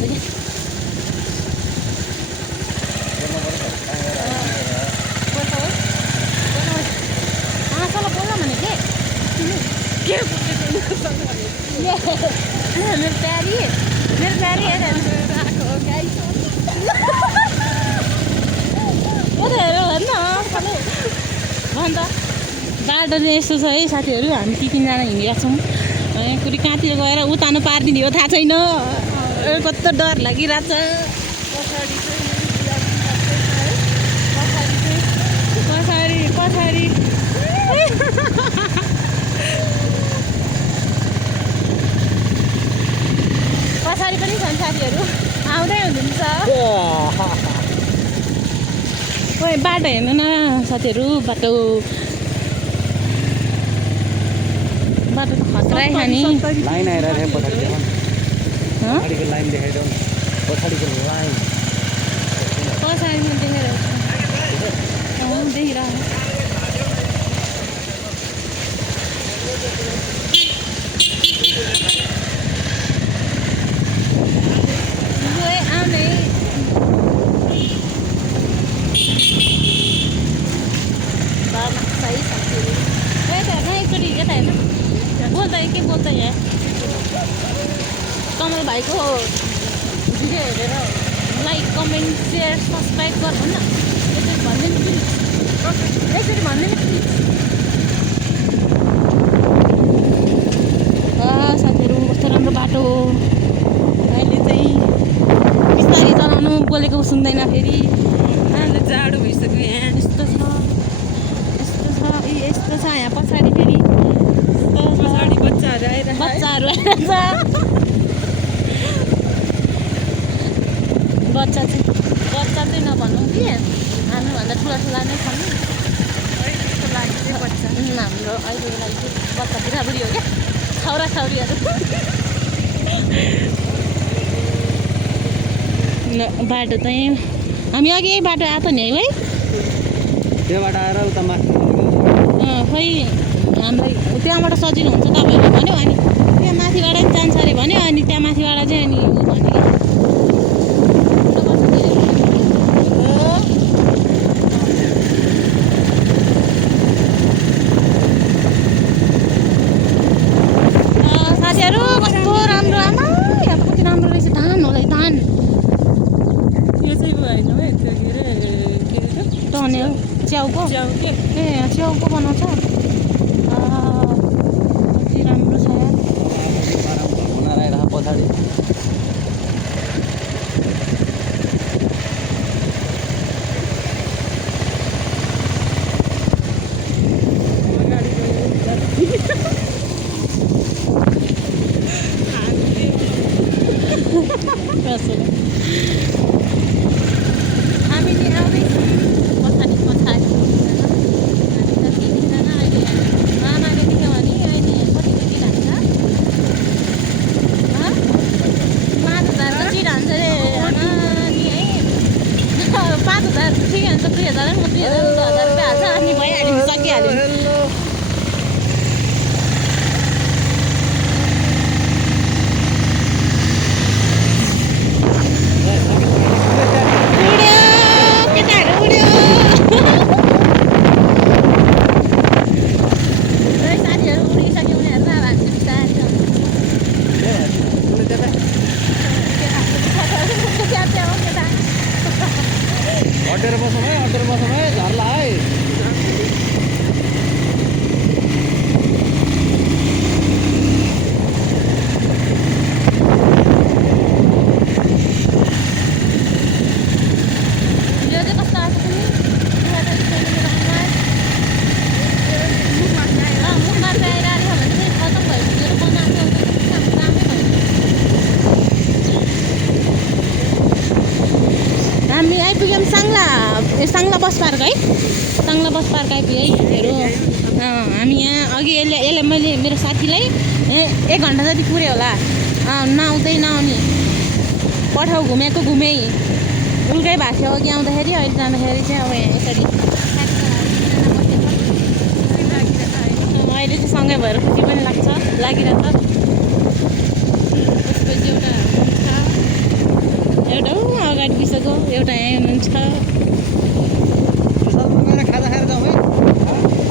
छ कि मेरो प्यारी अन्त बाटो चाहिँ यस्तो छ है साथीहरू हामी तिनजना हिँडेका छौँ कुनै कहाँतिर गएर उतानो पारिदिने हो थाहा छैन कस्तो डर लागिरहेछ पछाडि पछाडि पनि छन् साथीहरू आउँदै हुनुहुन्छ ओए बाटो हेर्नु न साथीहरू बाटो त खतरा छ नि लाइन आइरहेको छ पछाडिको लाइन देखाइदेऊ पछाडिको लाइन पछाडिमा देखाइरहेको छ देखिरहेको आउने सही साथीहरू एकचोटि के त होइन बोल्दा के बोल्दा यहाँ कमल भाइको भिडियो हेरेर लाइक कमेन्ट सेयर सब्सक्राइब गर्नु न एकचोटि भन्दैन प्लिज एकचोटि भन्दैन प्लिज साथीहरू कस्तो राम्रो बाटो अहिले चाहिँ बिस्तारै चलाउनु बोलेको सुन्दैन फेरि अहिले जाडो भइसक्यो यहाँ यस्तो छ यहाँ पछाडि फेरि पछाडि बच्चाहरू आइरहेछ बच्चा चाहिँ नभनौँ कि हामीभन्दा ठुला नै छन् हाम्रो अहिलेको लागि चाहिँ बच्चा बुढाबुढी हो क्या छौरा छौरीहरू बाटो चाहिँ हामी अघि यही बाटो आएको नि है त्योबाट आएर उता माथि खै हामीलाई त्यहाँबाट सजिलो हुन्छ तपाईँहरूले भन्यो अनि त्यहाँ माथिबाट पनि जान्छ अरे भन्यो अनि त्यहाँ माथिबाट चाहिँ अनि भन्यो साथीहरू कस्तो राम्रो आमा यहाँ कति राम्रो रहेछ धान होला धान यो चाहिँ होइन है त्यो के अरे टने च्याउको ए च्याउको बनाउँछ कति राम्रो छ यार पछाडि हामीले आउँदैछौँ पछाडि मामाले देख्यो भने अहिले कति चिट हान्छ 5,000 चिट हान्छ अरे नि है 5,000 ठिकै हुन्छ 2,000 म 2,000 2,000 रुपियाँ हाल्छ अनि भइहाल्यो सकिहाल्यो अटेर बसौँ है झर्ला है हामी आइपुग्यौँ साङ्ला बस पार्क है साङ्ला बस पार्क आइपुग्यो है हेरौँ हामी यहाँ अघि यसले मैले मेरो साथीलाई 1 घन्टा जति पुऱ्यो होला नआउँदै नआउने पठाउ घुमेको घुमेँ उल्कै भएको थियो अघि आउँदाखेरि अहिले जाँदाखेरि चाहिँ अब यहाँ यसरी अहिले चाहिँ सँगै भएर खुसी पनि लागिरहेछ त्यसपछि एउटा अगाडि बिसको एउटा यहाँ हुनुहुन्छ जुसालमा गएर खाजा खाएर जाउँ है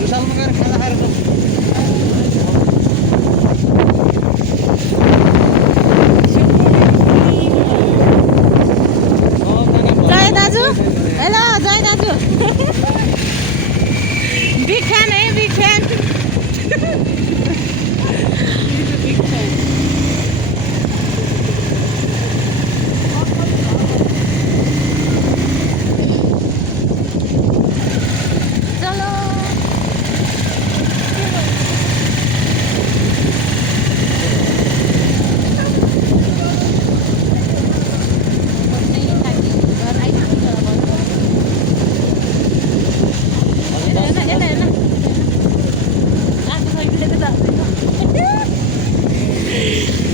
जुसालमा गएर खाजा खाएर जाउँ जय दाजु हेलो जय दाजु बिग फ्यान है बिग फ्यान चलो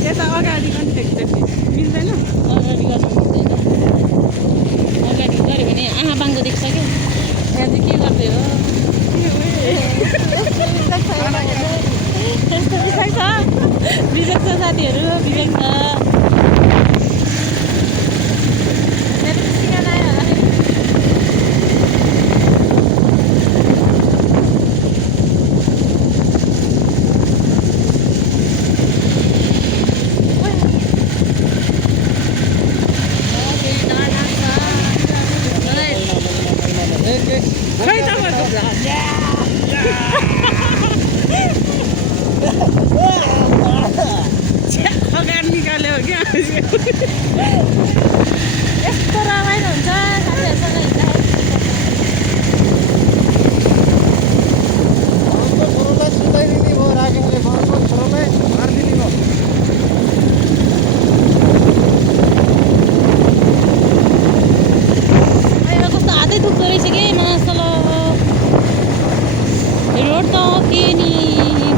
यता अगाडि पनि देख्छ मिल्दैन अगाडि गर्नु मिल्दैन अगाडि गऱ्यो भने आमा बाङ्गो देख्छ क्या यहाँ चाहिँ के गर्दै हो बिजक छ साथीहरू बिजक छ खै तपाईँको अगाडि निकाल्यो क्या यस्तो रमाइलो हुन्छ साथीहरूसँग हिँड्दा छोरोलाई सुताइदिने भयो राखेकोले घरको छोरोलाई मारिदिने भयो अहिले कस्तो हातै दुख्दो रहेछ कि मसलो रोड त के नि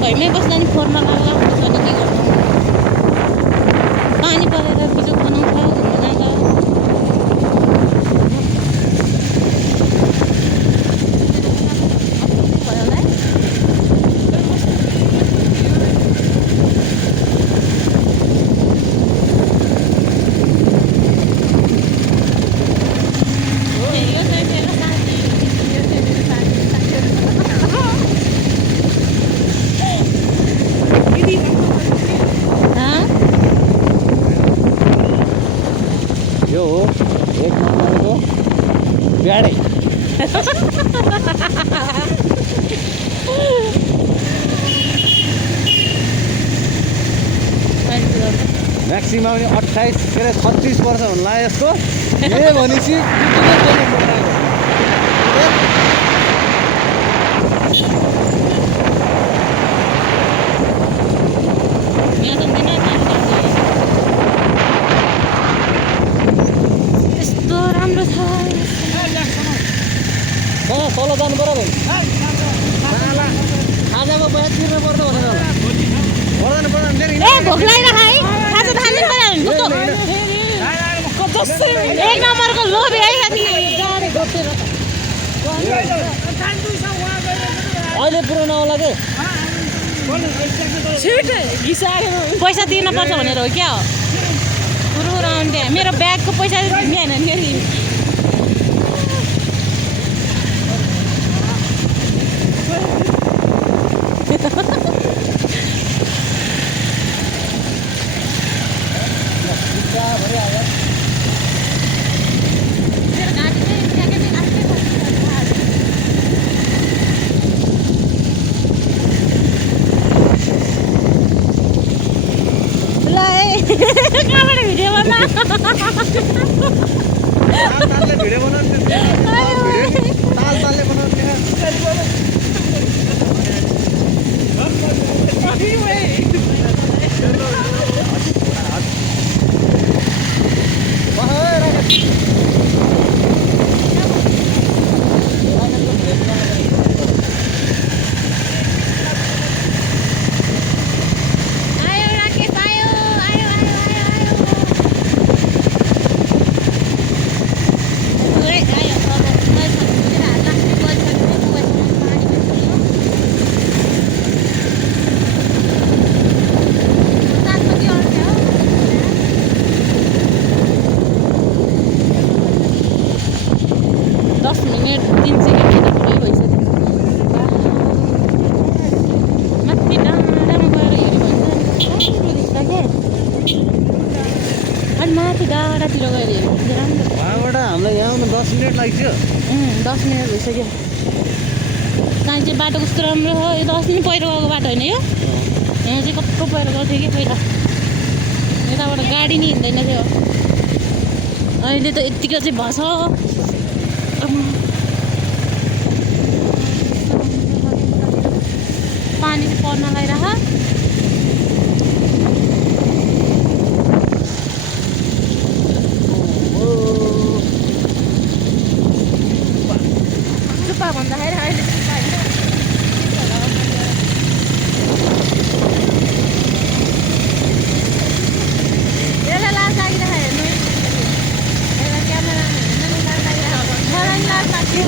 भैमै बस्दा नि फोहोरमा लाग्ला हुन्छ नि के गर्नु पानी परेर बिजोग बनाउँछ घुम्न जाँदा भयो होला यो चाहिँ मेरो साथी यो चाहिँ मेरो यो हो एक नम्बरको ब्याडे म्याक्सिमम 28 के अरे 36 वर्ष होला यसको ए भनेपछि यस्तो राम्रो छ तल जानु पर्यो भने खाजाको पैसा तिर्नु पर्छ भनेर होला पर्दैन ए भोक लागिरहेको है खाजा खानु पर्यो एक नम्बरको लोभी है साथी अहिले पुरो नहोला के पैसा दिनुपर्छ भनेर हो क्या हो पुरो आउने मेरो ब्यागको पैसा दिएन नि कहाँबाट भिडियो बना भिडियो बनाउनु तालले बनाउनु 10 मिनेट 3 सेकेन्ड त पुरै भइसक्यो। माथि डाँडामा गएर हेऱ्यो भने चाहिँ राम्रो देख्छ क्या। अनि माथि डाँडातिर गएर हेऱ्यो भने चाहिँ राम्रो। वहाँबाट हामीलाई यहाँ आउनु 10 मिनट लाग्थ्यो। 10 मिनट भइसक्यो। कहाँ चाहिँ बाटो कस्तो राम्रो हो। यो त अस्ति नै पहिरो गएको बाटो होइन यो। यहाँ चाहिँ कत्रो पहिरो गएको थियो कि पहिला। यताबाट गाडी नि हिँड्दैन थियो। अहिले त यत्तिको चाहिँ भएछ। पानी चाहिँ पर्न लगाइरह। चुप्पा भन्दाखेरि अहिले चुप्पा होइन। यसलाई लाज लागिरहेको हेर्नु। यसलाई क्यामेरामा हेर्नु लाज लागिरहेको। मलाई लाज लाग्थ्यो।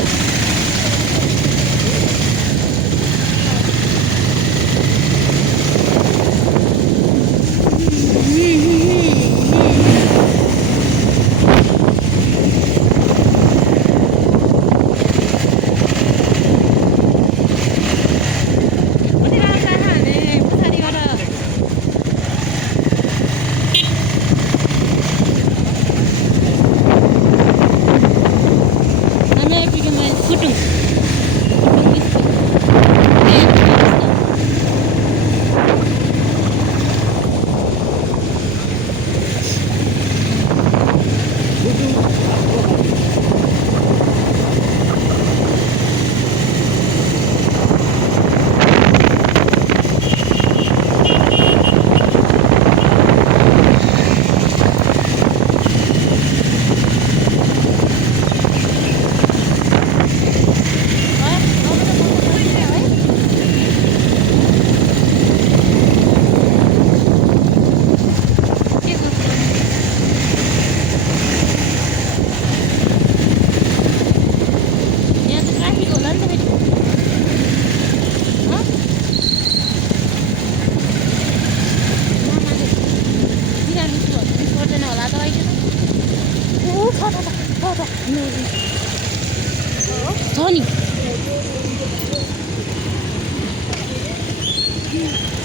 छ नि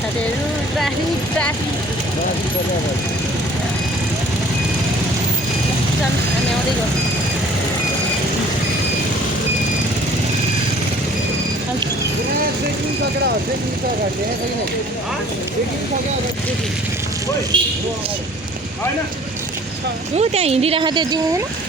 साथीहरू। ट्राफिक चल हामी आउँदै गयौँ। त्यहाँ हिँडिरहेको थियो देखेन।